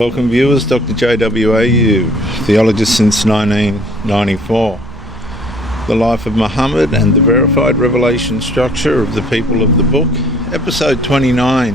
Welcome viewers, Dr. JWAU, theologist since 1994. The Life of Muhammad and the Verified Revelation Structure of the People of the Book, Episode 29,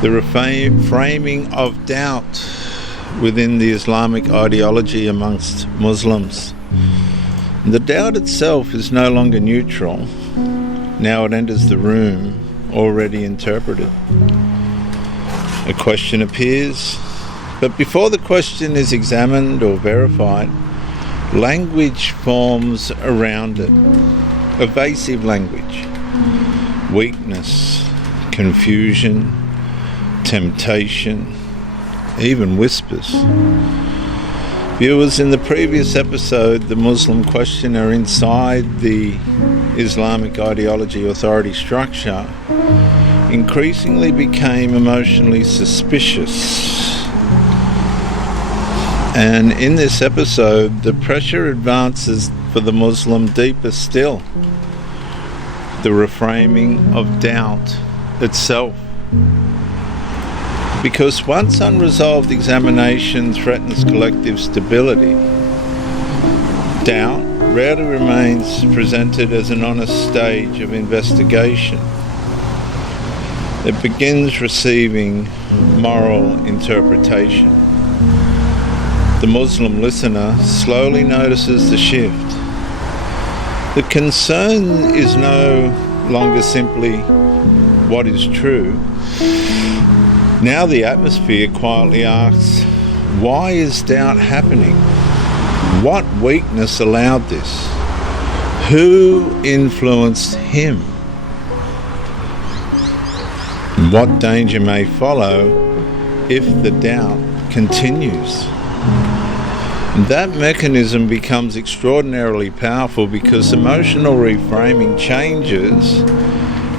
the Reframing of Doubt within the Islamic Ideology amongst Muslims. The doubt itself is no longer neutral. Now it enters the room already interpreted. A question appears, but before the question is examined or verified, language forms around it. Evasive language, weakness, confusion, temptation, even whispers. Viewers, in the previous episode, the Muslim questioner inside the Islamic Ideology authority structure increasingly became emotionally suspicious. And in this episode, the pressure advances for the Muslim deeper still. The reframing of doubt itself. Because once unresolved examination threatens collective stability, doubt rarely remains presented as an honest stage of investigation. It begins receiving moral interpretation. The Muslim listener slowly notices the shift. The concern is no longer simply what is true. Now the atmosphere quietly asks, why is doubt happening? What weakness allowed this? Who influenced him? What danger may follow if the doubt continues? That mechanism becomes extraordinarily powerful because emotional reframing changes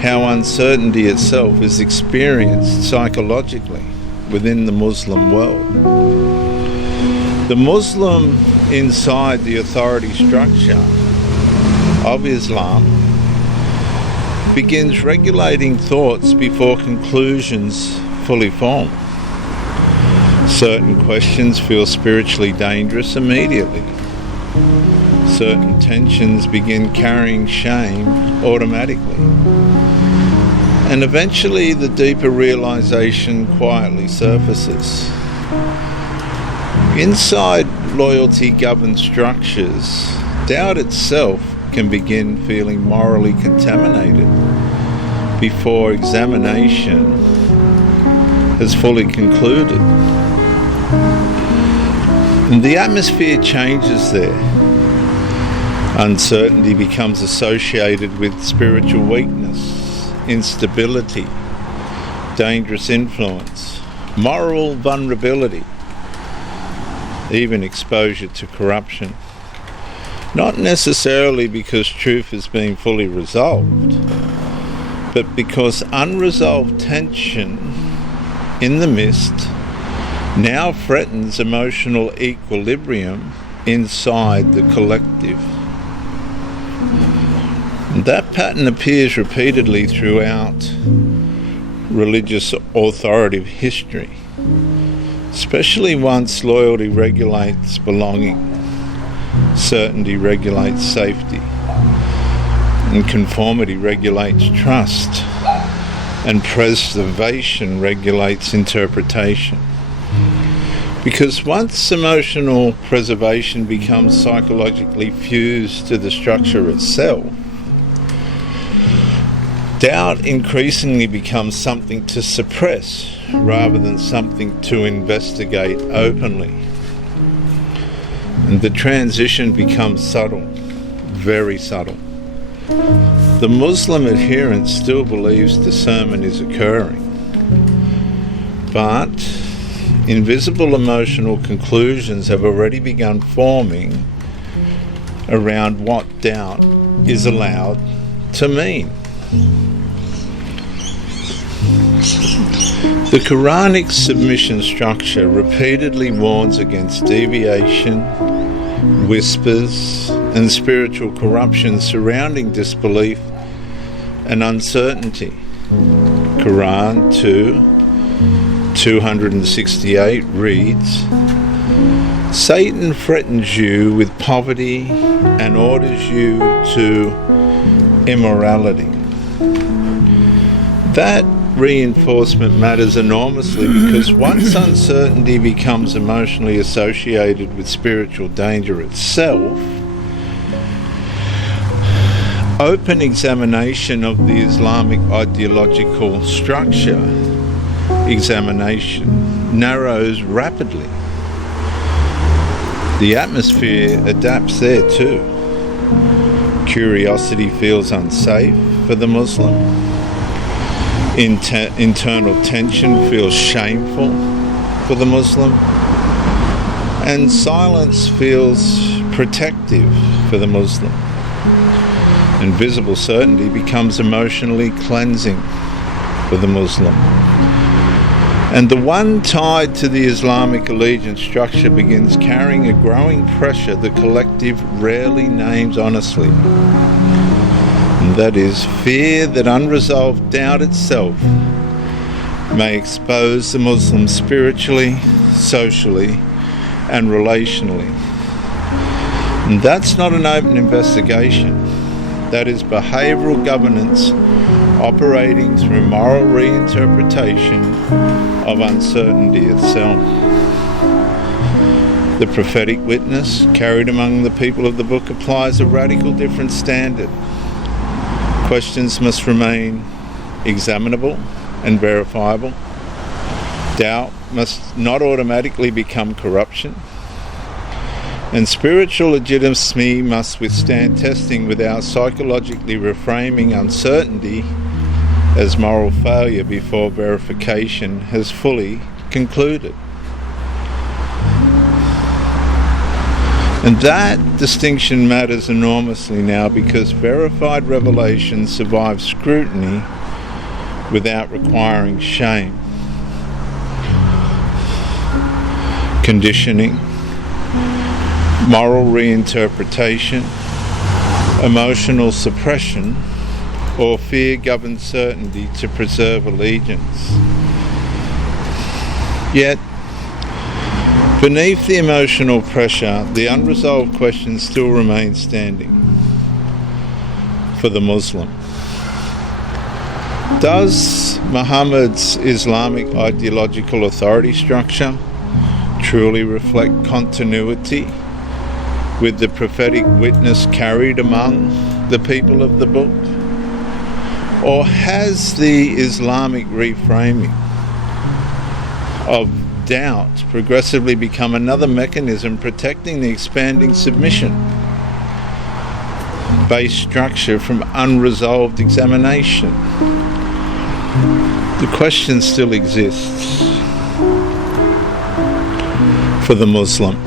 how uncertainty itself is experienced psychologically within the Muslim world. The Muslim inside the authority structure of Islam begins regulating thoughts before conclusions fully form. Certain questions feel spiritually dangerous immediately. Certain tensions begin carrying shame automatically. And eventually the deeper realization quietly surfaces. Inside loyalty-governed structures, doubt itself can begin feeling morally contaminated before examination has fully concluded. And the atmosphere changes there. Uncertainty becomes associated with spiritual weakness, instability, dangerous influence, moral vulnerability, even exposure to corruption. Not necessarily because truth is being fully resolved, but because unresolved tension in the midst now threatens emotional equilibrium inside the collective. That pattern appears repeatedly throughout religious authoritative history, especially once loyalty regulates belonging, certainty regulates safety, and conformity regulates trust, and preservation regulates interpretation. Because once emotional preservation becomes psychologically fused to the structure itself, doubt increasingly becomes something to suppress rather than something to investigate openly. And the transition becomes subtle, very subtle. The Muslim adherent still believes discernment is occurring, but invisible emotional conclusions have already begun forming around what doubt is allowed to mean. The Qur'anic submission structure repeatedly warns against deviation, whispers, and spiritual corruption surrounding disbelief and uncertainty. Quran 2 268 reads, Satan threatens you with poverty and orders you to immorality. That reinforcement matters enormously because once uncertainty becomes emotionally associated with spiritual danger itself, open examination of the Islamic ideological structure examination narrows rapidly. The atmosphere adapts there too. Curiosity feels unsafe for the Muslim. Internal tension feels shameful for the Muslim. And silence feels protective for the Muslim. And visible certainty becomes emotionally cleansing for the Muslim. And the one tied to the Islamic allegiance structure begins carrying a growing pressure the collective rarely names honestly. And that is fear that unresolved doubt itself may expose the Muslim spiritually, socially, and relationally. And that's not an open investigation. That is behavioural governance operating through moral reinterpretation of uncertainty itself. The prophetic witness carried among the people of the book applies a radical different standard. Questions must remain examinable and verifiable. Doubt must not automatically become corruption. And spiritual legitimacy must withstand testing without psychologically reframing uncertainty as moral failure before verification has fully concluded. And that distinction matters enormously now because verified revelation survives scrutiny without requiring shame. Conditioning, moral reinterpretation, emotional suppression, or fear-governed certainty to preserve allegiance. Yet, beneath the emotional pressure, the unresolved question still remains standing for the Muslim. Does Muhammad's Islamic ideological authority structure truly reflect continuity with the prophetic witness carried among the people of the book? Or has the Islamic reframing of doubt progressively become another mechanism protecting the expanding submission-based structure from unresolved examination? The question still exists for the Muslim,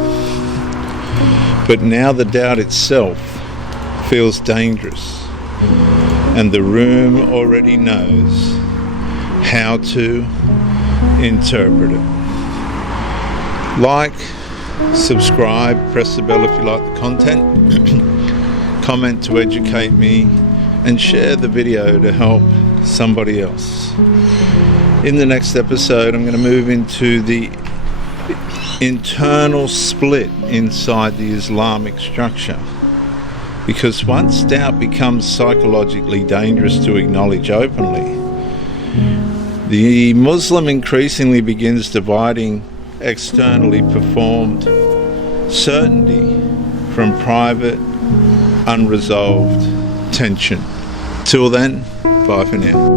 but now the doubt itself feels dangerous. And the room already knows how to interpret it. Like, subscribe, press the bell if you like the content, comment to educate me, and share the video to help somebody else. In the next episode, I'm going to move into the internal split inside the Islamic structure. Because once doubt becomes psychologically dangerous to acknowledge openly, the Muslim increasingly begins dividing externally performed certainty from private, unresolved tension. Till then, bye for now.